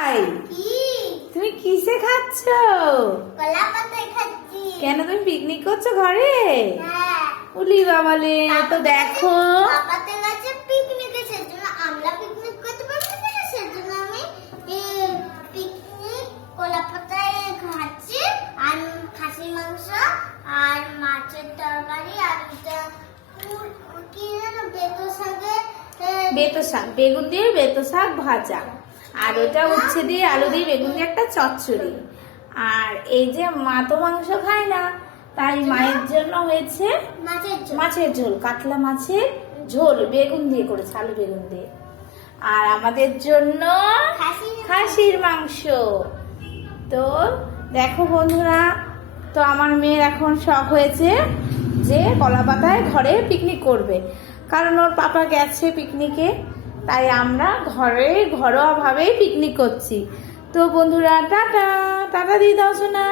High, তুমি কিসে খাচ্ছ? কলা পাতায় খাচ্ছি। কেন তুমি পিকনিক করছো ঘরে? হ্যাঁ। উলি বাবালে, তো দেখো পাপাতে গেছে পিকনিকে, সেজন্য আমরা পিকনিক করতে পারবো না, সেজন্য আমি পিকনিক কলা পাতায় খাচ্ছি। আর খাসির মাংস আর মাছের তরকারি আর কি যেন বেতো শাকের বেতো শাক, বেগুন দিয়ে বেতো শাক ভাজা, আর ওটা উচ্ছে দিয়ে আলু দিয়ে বেগুন দিয়ে একটা চচ্চড়ি। আর এই যে মা তো মাংস খায় না, তাই মায়ের জন্য হয়েছে মাছের ঝোল। মাছের ঝোল, কাতলা মাছের ঝোল বেগুন দিয়ে করেছে, আলু বেগুন দিয়ে। আর আমাদের জন্য খাসির মাংস। তো দেখো বন্ধুরা, তো আমার মেয়ের এখন শখ হয়েছে যে কলা পাতায় ঘরে পিকনিক করবে, কারণ ওর পাপা গেছে পিকনিকে, তাই আমরা ঘরোয়া ভাবেই পিকনিক করছি। তো বন্ধুরা, টাটা টাটা দিয়ে দাও শোনা।